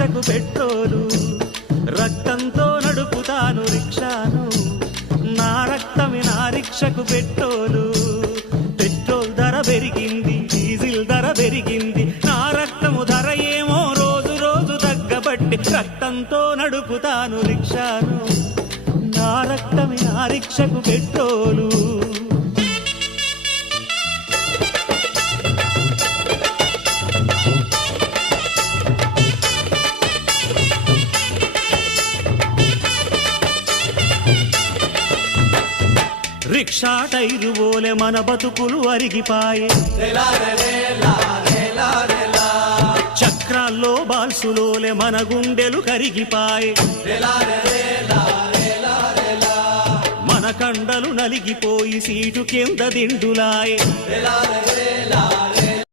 రిక్షకు petrol, రక్తంతో నడుపుతాను రిక్షాను, నా రక్తమే నా రిక్షకు పెట్రోలు. పెట్రోల్ ధర పెరిగింది, డీజిల్ ధర పెరిగింది, నా రక్తము ధర ఏమో రోజు రోజు తగ్గబట్టి రక్తంతో నడుపుతాను రిక్షాను, నా రక్తమే నా రిక్షకు పెట్రోలు. రిక్షా టైరు పోలే మన బతుకులు అరిగిపాయే, చక్రాల్లో బాల్సులోలే మన గుండెలు కరిగిపాయే, మన కండలు నలిగిపోయి సీటు కింద దిండులాయే.